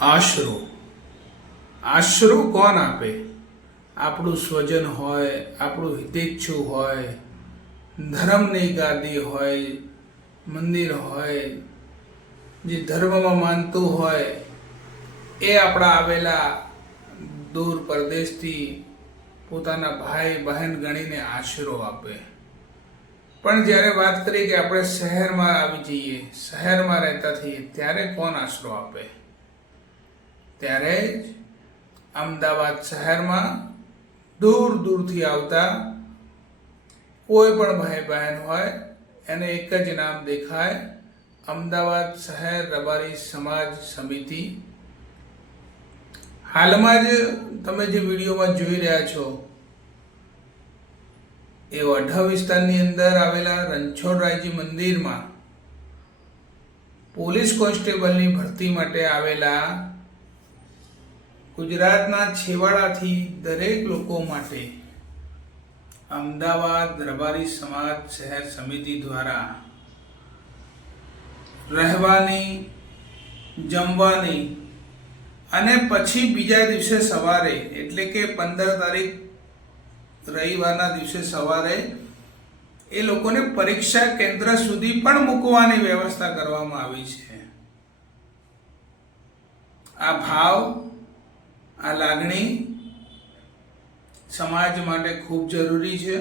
આશરો. આશરો કોણ આપે? આપણું સ્વજન હોય, આપણું હિતેચ્છુ હોય, ધર્મની ગાદી હોય, મંદિર હોય, જે ધર્મમાં માનતું હોય, એ આપણા આવેલા દૂર પરદેશથી પોતાના ભાઈ, બહેન ગણીને આશરો આપે. પણ જ્યારે વાત કરીએ કે આપણે શહેરમાં આવી જઈએ, શહેરમાં રહેતા થઈએ, ત્યારે કોણ આશરો આપે? ત્યારે જ અમદાવાદ શહેરમાં દૂર દૂરથી આવતા કોઈ પણ ભાઈ બહેન હોય, એને એક જ નામ દેખાય, અમદાવાદ શહેર રબારી સમાજ સમિતિ. હાલમાં જ તમે જે વિડીયોમાં જોઈ રહ્યા છો, એ વઢા વિસ્તારની અંદર આવેલા રણછોડરાયજી મંદિરમાં પોલીસ કોન્સ્ટેબલની ભરતી માટે આવેલા ગુજરાતના છેવાડાથી દરેક લોકો માટે અમદાવાદ રબારી સમાજ શહેર સમિતિ દ્વારા રહેવાની, જમવાની અને પછી બીજા દિવસે સવારે, એટલે કે પંદર તારીખ રવિવારના દિવસે સવારે એ લોકોને પરીક્ષા કેન્દ્ર સુધી પણ મૂકવાની વ્યવસ્થા કરવામાં આવી છે. આ ભાવ આ લાગણી સમાજ માટે ખૂબ જરૂરી છે.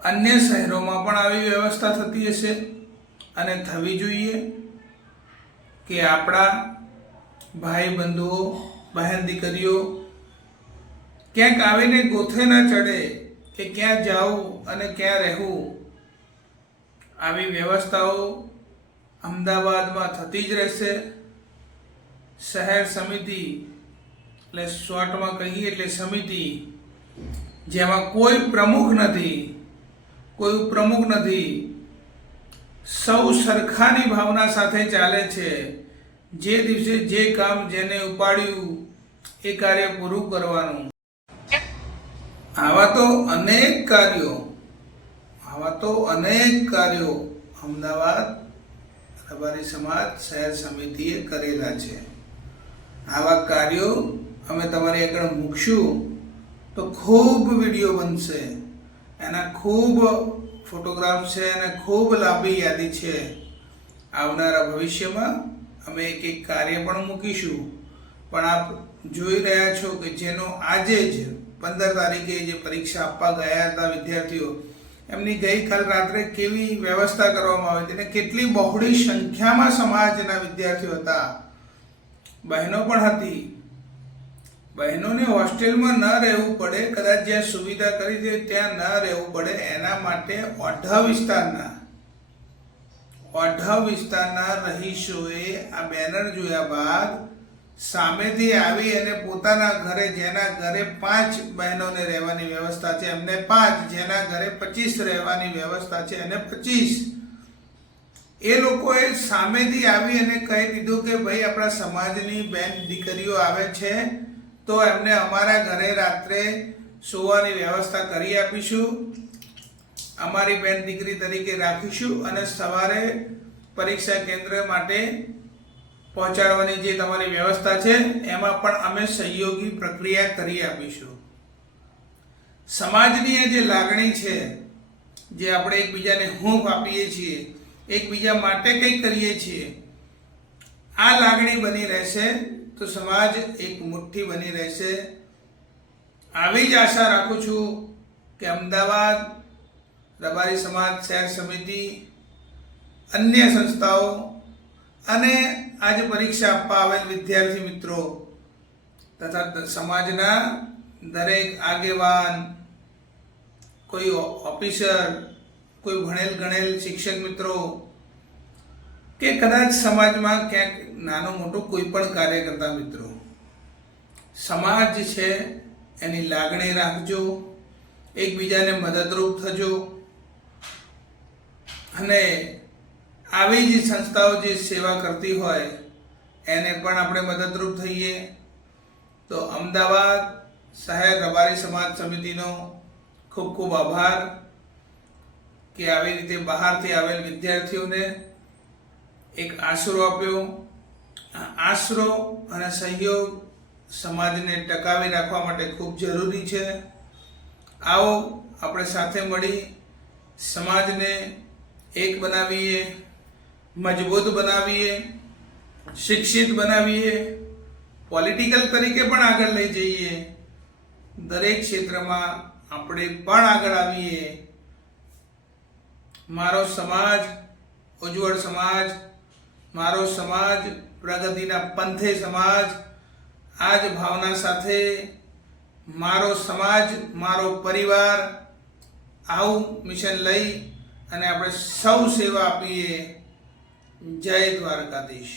અન્ય શહેરોમાં પણ આવી વ્યવસ્થા થતી હશે અને થવી જોઈએ કે આપણા ભાઈ બંધુઓ બહેન દીકરીઓ ક્યાંક આવીને ગોથે ના ચડે કે ક્યાં જવું અને ક્યાં રહેવું. આવી વ્યવસ્થાઓ અમદાવાદમાં થતી જ રહેશે. શહેર સમિતિ એટલે શોર્ટમાં કહીએ એટલે સમિતિ, જેમાં કોઈ પ્રમુખ નથી, કોઈ પ્રમુખ નથી, સૌ સરખાની ભાવના સાથે ચાલે છે. જે દિવસે જે કામ જેને ઉપાડ્યું, એ કાર્ય પૂરું કરવાનું. આવા તો અનેક કાર્યો, આવા તો અનેક કાર્યો અમદાવાદ રબારી સમાજ શહેર સમિતિએ કરેલા છે. આવા કાર્યો અમે તમારી આગળ મૂકશું તો ખૂબ વીડિયો બનશે. એના ખૂબ ફોટોગ્રાફ છે અને ખૂબ લાંબી યાદી છે. આવનારા ભવિષ્યમાં અમે એક એક કાર્ય પણ મૂકીશું. પણ આપ જોઈ રહ્યા છો કે જેનો આજે જ પંદર તારીખે જે પરીક્ષા આપવા ગયા હતા વિદ્યાર્થીઓ, એમની ગઈકાલ રાત્રે કેવી વ્યવસ્થા કરવામાં આવી હતી અને કેટલી બહોળી સંખ્યામાં સમાજના વિદ્યાર્થીઓ હતા. બહેનો પણ હતી બહેનોને હોસ્ટેલમાં ન રહેવું પડે, કદાચ જ્યાં સુવિધા કરી છે ત્યાં ન રહેવું પડે, એના માટે ઓઢા વિસ્તારના ઓઢા વિસ્તારના રહીશોએ આ બેનર જોયા બાદ સામેથી આવી અને પોતાના ઘરે, જેના ઘરે પાંચ બહેનોને રહેવાની વ્યવસ્થા છે, એમને પાંચ, જેના ઘરે પચીસ રહેવાની વ્યવસ્થા છે એને પચીસ. એ લોકોએ સામેથી આવી અને કહી દીધું કે, ભાઈ, આપણા સમાજની બેન દીકરીઓ આવે છે તો એમને અમારા ઘરે રાત્રે સુવાની વ્યવસ્થા કરી આપીશું. અમારી બેન દીકરી તરીકે રાખીશું અને સવારે પરીક્ષા કેન્દ્ર માટે પહોંચાડવાની જે તમારી વ્યવસ્થા છે, એમાં પણ અમે સહયોગી પ્રક્રિયા કરી આપીશું. સમાજની આ જે લાગણી છે, જે આપણે એકબીજાને હૂંફ આપીએ છીએ, એકબીજા માટે કંઈક કરીએ છીએ, આ લાગણી બની રહેશે તો સમાજ એક મુઠ્ઠી બની રહેશે. આવી જ આશા રાખું છું કે અમદાવાદ, રબારી સમાજ, શહેર સમિતિ, અન્ય સંસ્થાઓ અને આજે પરીક્ષા આપવા આવેલ વિદ્યાર્થી મિત્રો તથા સમાજના દરેક આગેવાન, કોઈ ઓફિસર, કોઈ ભણેલ ગણેલ શિક્ષક મિત્રો કે કદાચ સમાજમાં ક્યાંક નાનો મોટો કોઈ પણ કાર્ય કરતા મિત્રો, સમાજ છે એની લાગણી રાખજો, એકબીજાને મદદરૂપ થજો, અને આવી જે સંસ્થાઓ જે સેવા કરતી હોય, એને પણ આપણે મદદરૂપ થઈએ. તો અમદાવાદ શહેર રબારી સમાજ સમિતિનો ખૂબ ખૂબ આભાર કે આવી રીતે બહારથી આવેલ વિદ્યાર્થીઓને એક આશરો આપ્યો. આશરો અને સહયોગ સમાજને ટકાવી રાખવા માટે ખૂબ જરૂરી છે. આવો આપણે સાથે મળી સમાજને એક બનાવીએ, મજબૂત બનાવીએ, શિક્ષિત બનાવીએ, પોલિટિકલ તરીકે પણ આગળ લઈ જઈએ. દરેક ક્ષેત્રમાં આપણે પણ આગળ આવીએ. મારો સમાજ, ઉજ્જવળ સમાજ મારો સમાજ, પ્રગતિના પંથે સમાજ આ જ ભાવના સાથે મારો સમાજ, મારો પરિવાર આવું મિશન લઈ અને આપણે સૌ સેવા આપીએ. જય દ્વારકાધીશ.